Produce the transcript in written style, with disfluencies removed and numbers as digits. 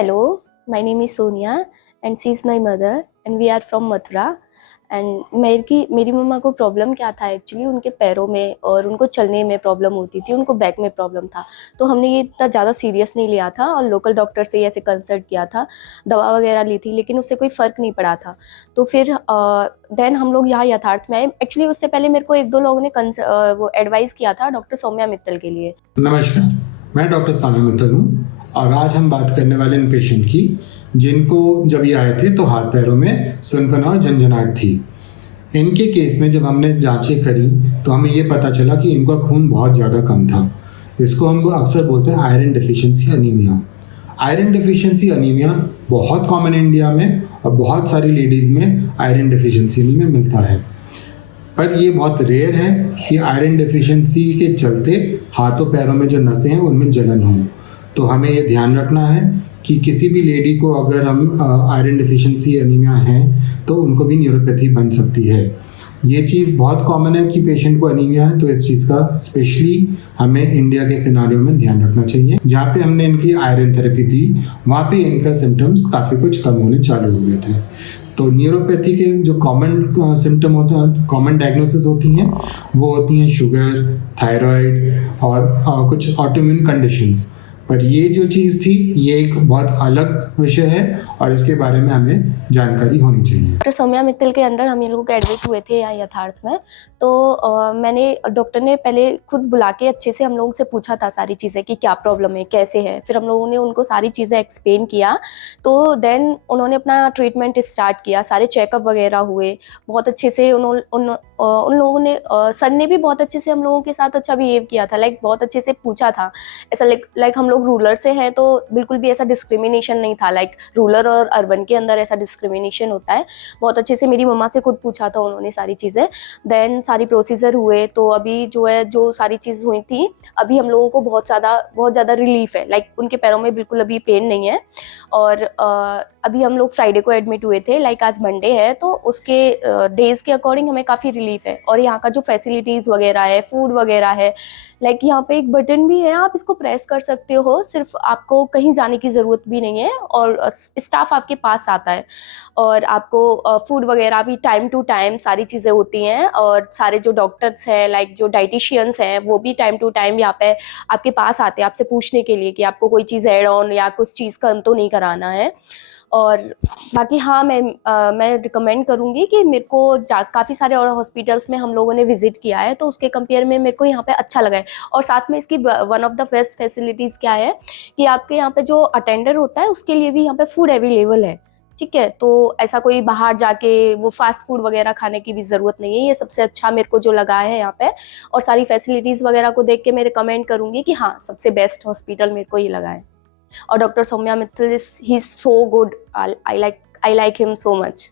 Hello, my name is Sonia and she is my mother and we are from Mathura and मेरी मम्मा को problem क्या था actually उनके पैरों में और उनको चलने में प्रॉब्लम होती थी, उनको बैक में प्रॉब्लम था। तो हमने ये इतना ज़्यादा सीरियस नहीं लिया था और लोकल डॉक्टर से ऐसे कंसल्ट किया था, दवा वगैरह ली थी, लेकिन उससे कोई फ़र्क नहीं पड़ा था। तो फिर देन हम लोग यहाँ यथार्थ में आए। एक्चुअली उससे पहले मेरे को एक दो लोगों ने वो एडवाइस किया था डॉक्टर सौम्या मित्तल के लिए। नमस्कार, मैं डॉक्टर सौम्या मित्तल हूँ और आज हम बात करने वाले इन पेशेंट की जिनको जब ये आए थे तो हाथ पैरों में सुनपन और झंझनाहट थी। इनके केस में जब हमने जांचें करी तो हमें ये पता चला कि इनका खून बहुत ज़्यादा कम था। इसको हम अक्सर बोलते हैं iron deficiency anaemia. Iron deficiency anaemia बहुत कॉमन है इंडिया में और बहुत सारी लेडीज़ में आयरन डिफिशिएंसी अनीमिया मिलता है, पर ये बहुत रेयर है कि आयरन डिफिशिएंसी के चलते हाथों पैरों में जो नसें हैं उनमें जलन हो। तो हमें ये ध्यान रखना है कि किसी भी लेडी को अगर हम आयरन डिफिशिएंसी अनीमिया है तो उनको भी न्यूरोपैथी बन सकती है। ये चीज़ बहुत कॉमन है कि पेशेंट को अनीमिया है, तो इस चीज़ का स्पेशली हमें इंडिया के सिनारियो में ध्यान रखना चाहिए। जहाँ पे हमने इनकी आयरन थेरेपी दी वहाँ पे इनका सिम्टम्स काफ़ी कुछ कम होने चालू हो गए थे। तो न्यूरोपैथी के जो कॉमन सिम्टम होते हैं, कॉमन डायग्नोसिस होती हैं, वो होती हैं शुगर, थायराइड और कुछ ऑटोइम्यून कंडीशंस। पर ये जो चीज़ थी ये एक बहुत अलग विषय है और इसके बारे में हमें जानकारी होनी चाहिए। डॉक्टर सौम्या मित्तल के अंडर हम ये लोग एडमिट हुए थे यहाँ यथार्थ में। तो मैंने डॉक्टर ने पहले खुद बुला के अच्छे से हम लोगों से पूछा था सारी चीज़ें कि क्या प्रॉब्लम है, कैसे है। फिर हम लोगों ने उनको सारी चीज़ें एक्सप्लेन किया। तो देन उन्होंने अपना ट्रीटमेंट स्टार्ट किया, सारे चेकअप वगैरह हुए बहुत अच्छे से। उन लोगों ने सर ने भी बहुत अच्छे से हम लोगों के साथ अच्छा बिहेव किया था, लाइक बहुत अच्छे से पूछा था। ऐसा लाइक हम लोग रूरल से हैं तो बिल्कुल भी ऐसा डिस्क्रिमिनेशन नहीं था, लाइक रूरल और अर्बन के अंदर ऐसा डिस्क्रिमिनेशन होता है। बहुत अच्छे से मेरी मम्मा से खुद पूछा था उन्होंने सारी चीज़ें। देन सारी प्रोसीजर हुए। तो अभी जो सारी चीज़ हुई थी, अभी हम लोगों को बहुत ज़्यादा रिलीफ है, लाइक उनके पैरों में बिल्कुल अभी पेन नहीं है। और अभी हम लोग फ्राइडे को एडमिट हुए थे, लाइक आज मंडे है, तो उसके डेज के अकॉर्डिंग हमें काफ़ी रिलीफ है। और यहाँ का जो फैसिलिटीज़ वगैरह है, फूड वगैरह है, लाइक यहाँ पे एक बटन भी है, आप इसको प्रेस कर सकते हो, सिर्फ आपको कहीं जाने की ज़रूरत भी नहीं है और स्टाफ आपके पास आता है। और आपको फूड वगैरह भी टाइम टू टाइम सारी चीज़ें होती हैं। और सारे जो डॉक्टर्स हैं, लाइक जो डाइटिशियंस हैं, वो भी टाइम टू टाइम यहाँ पे आपके पास आते हैं आपसे पूछने के लिए कि आपको कोई चीज़ ऐड ऑन या कुछ चीज़ कम तो नहीं कराना है। और बाकी हाँ, मैं रिकमेंड करूँगी कि मेरे को काफ़ी सारे और हॉस्पिटल्स में हम लोगों ने विजिट किया है, तो उसके कंपेयर में मेरे को यहाँ पे अच्छा लगा है। और साथ में इसकी one of the best facilities क्या है कि आपके यहाँ पे जो अटेंडर होता है उसके लिए भी यहाँ पे फूड अवेलेबल है। ठीक है, तो ऐसा कोई बाहर जाके वो फास्ट फूड वगैरह खाने की भी ज़रूरत नहीं है। ये सबसे अच्छा मेरे को जो लगा है यहाँ पे। और सारी फैसिलिटीज़ वगैरह को देख के मैं रिकमेंड करूँगी कि हाँ, सबसे बेस्ट हॉस्पिटल मेरे को ये लगा है। और doctor Saumya Mittal he is so good. I like him so much.